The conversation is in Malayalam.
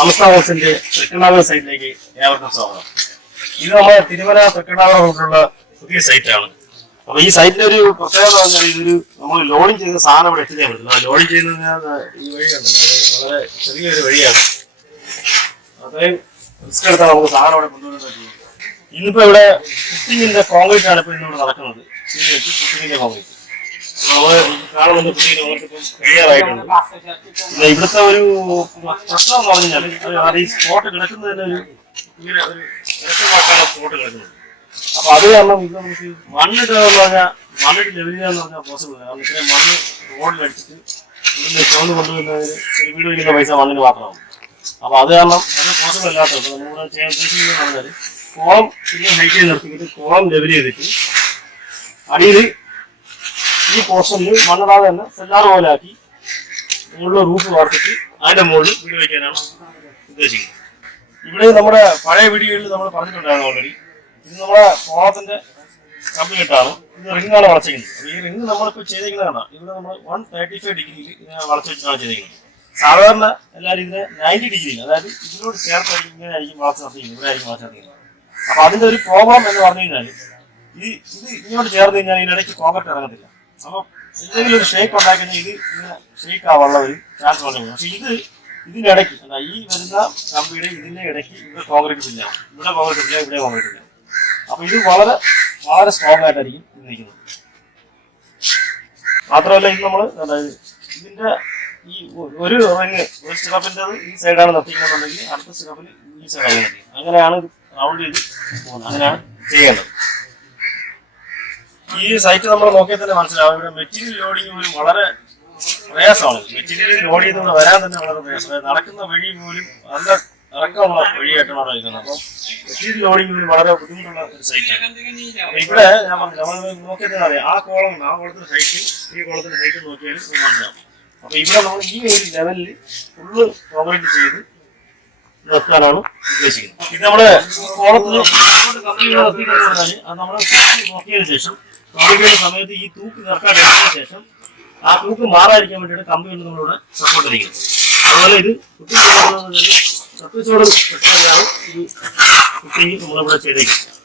സമസ്ത ഹൗസിന്റെ തൃക്കണ്ണാകുളം സൈറ്റിലേക്ക് ഏവർക്കും സ്വാഗതം. ഇത് നമ്മുടെ തിരുമല തൃക്കണ്ണാകുളം റൂട്ടിലുള്ള പുതിയ സൈറ്റാണ്. അപ്പൊ ഈ സൈറ്റിന്റെ ഒരു പ്രത്യേകത എന്ന് പറഞ്ഞാൽ ഇതൊരു നമ്മൾ ലോഡിംഗ് ചെയ്ത സാധനം ഇവിടെ എത്തിക്കാൻ പറ്റില്ല ലോഡിംഗ് ചെയ്യുന്നത് ഈ വഴി കണ്ടല്ലോ. അത് വളരെ ചെറിയൊരു വഴിയാണ്. അത്രയും റിസ്ക് എടുത്താൽ നമുക്ക് സാധനം ഇവിടെ കൊണ്ടുവരാൻ പറ്റുള്ളൂ. ഇന്നിപ്പോ ഇവിടെ കോൺക്രീറ്റ് ആണ് ഇപ്പൊ ഇന്നിവിടെ നടക്കുന്നത്. വെച്ച് കോൺക്രീറ്റ് കാണുന്നുണ്ട് ഇവിടുത്തെ ഒരു പ്രശ്നം എന്ന് പറഞ്ഞാൽ അത് ഈ സ്പോട്ട് കിടക്കുന്നതിന് ഒരു ഇങ്ങനെ സ്പോട്ട് കിടക്കുന്നത് അപ്പൊ അത് കാരണം ഇത് നമുക്ക് മണ്ണിട്ട് എന്ന് പറഞ്ഞാൽ മണ്ണിട്ട് ലെവൽ ചെയ്യാന്ന് പറഞ്ഞാൽ പോസിബിൾ കാരണം ഇത്രയും മണ്ണ് റോഡിലടിച്ചിട്ട് ഇവിടുന്ന് ചോന്ന് കൊണ്ടുവരുന്നതിന് വീട് വയ്ക്കുന്ന പൈസ മണ്ണിന് മാത്രമാവും അപ്പൊ അത് കാരണം അത് പോസിബിൾ അല്ലാത്തത് അപ്പൊ നമ്മൾ ചെയ്യാൻ ഉദ്ദേശിക്കുന്നത് പറഞ്ഞാൽ കോളം പിന്നെ ഹൈറ്റ് ചെയ്ത് നിർത്തിയിട്ട് കോളം ലെവൽ ചെയ്തിട്ട് അടിയിൽ ഈ പോർഷനിൽ മണ്ണിടാതെ തന്നെ സെല്ലാർ പോലെ ആക്കി മുകളിലെ റൂഫ് വാർത്തിട്ട് അതിന്റെ മുകളിൽ വീട് വയ്ക്കാനാണ് ഉദ്ദേശിക്കുന്നത്. ഇവിടെ നമ്മുടെ പഴയ വീഡിയോയിൽ നമ്മൾ പറഞ്ഞിട്ടുണ്ടായിരുന്നു ഓൾറെഡി ഇത് നമ്മുടെ കോളത്തിന്റെ കമ്പിളിട്ടാണ് ഇത് റിംഗാണ് വളച്ചിരിക്കുന്നത്. ഈ റിംഗ് നമ്മളിപ്പോൾ ചെയ്തേക്കുന്നത് കാണാം ഇവിടെ നമ്മൾ വൺ തേർട്ടി ഫൈവ് ഡിഗ്രിയിൽ ഇങ്ങനെ വളച്ചു വെച്ചിട്ടാണ് ചെയ്തേക്കുന്നത്. സാധാരണ എല്ലാവരും ഇതിനെ നയന്റി ഡിഗ്രിയിൽ അതായത് ഇതിനോട് ചേർത്തായിരിക്കും ഇങ്ങനെ ആയിരിക്കും വളച്ച് നടത്തിക്കുന്നത് ഇവിടെ ആയിരിക്കും വളച്ച് നടത്തിക്കുന്നത് അപ്പൊ അതിന്റെ ഒരു പ്രോബ്ലം എന്ന് പറഞ്ഞു കഴിഞ്ഞാൽ ഇത് ഇത് ഇങ്ങോട്ട് ചേർന്ന് കഴിഞ്ഞാൽ ഇതിനിടയ്ക്ക് കോൺക്രീറ്റ് ഇറങ്ങത്തില്ല. അപ്പൊ എന്തെങ്കിലും ഒരു ഷേക്ക് ഉണ്ടാക്കി ഇത് ഷേക്ക് ആവാനുള്ള ഒരു ചാൻസ് വളരെ പക്ഷെ ഇത് ഇതിനിടയ്ക്ക് അല്ല ഈ വരുന്ന കമ്പിയുടെ ഇതിന്റെ ഇടയ്ക്ക് ഇവിടെ കോൺക്രീറ്റ് ഇല്ല. ഇവിടെ കോൺക്രീറ്റ് ഇല്ല ഇവിടെ കോൺക്രീറ്റ് ഇല്ല. അപ്പൊ ഇത് വളരെ വളരെ സ്ട്രോങ് ആയിട്ടായിരിക്കും ഇരിക്കുന്നത്. മാത്രമല്ല ഇത് നമ്മൾ ഇതിന്റെ ഈ ഒരു റിങ് ഒരു സ്റ്റിറപ്പിന്റെ ഈ സൈഡാണ് നിർത്തിക്കുന്നുണ്ടെങ്കിൽ അടുത്ത സ്റ്റിറപ്പിൽ ഈ സൈഡാണ് അങ്ങനെയാണ് റൗണ്ട് ചെയ്ത് പോകുന്നത്. അങ്ങനെയാണ് ചെയ്യേണ്ടത്. ഈ സൈറ്റ് നമ്മൾ നോക്കിയാൽ തന്നെ മനസ്സിലാവും. ഇവിടെ മെറ്റീരിയൽ ലോഡിങ് പോലും വളരെ പ്രയാസമാണ്. മെറ്റീരിയൽ ലോഡ് ചെയ്തുകൊണ്ട് വരാൻ തന്നെ വളരെ പ്രയാസമാണ്. നടക്കുന്ന വഴി പോലും നല്ല ഇറക്കമുള്ള വഴിയായിട്ടാണ് ഇരിക്കുന്നത് അപ്പം മെറ്റീരിയൽ ലോഡിങ് പോലും വളരെ ബുദ്ധിമുട്ടുള്ള ഒരു സൈറ്റാണ് ഇവിടെ ഞാൻ നമ്മൾ നോക്കിയാൽ അറിയാം. ആ കോളം ആ കോളത്തിന്റെ ഹൈറ്റ് ഈ കോളത്തിന്റെ ഹൈറ്റ് നോക്കിയാലും അപ്പൊ ഇവിടെ നമ്മൾ ഈ ഒരു ലെവലിൽ ഫുള്ള് കോൺക്രീറ്റ് ചെയ്ത് നിർത്താനാണ് ഉദ്ദേശിക്കുന്നത്. ഇത് നമ്മുടെ കോളത്തിൽ നമ്മുടെ നോക്കിയതിനു ശേഷം കമ്പിയുടെ സമയത്ത് ഈ തൂക്ക് കറക്കാൻ എടുത്തതിന് ശേഷം ആ തൂക്ക് മാറാതിരിക്കാൻ വേണ്ടിയിട്ട് കമ്പി കൊണ്ട് നമ്മളിവിടെ സപ്പോർട്ട് ഇരിക്കുന്നത്. അതുപോലെ ഇത് കുട്ടി സർവീസോട് പെട്ടെന്നാണ് ഈ കുട്ടി നമ്മളിവിടെ ചെയ്തേക്കുന്നത്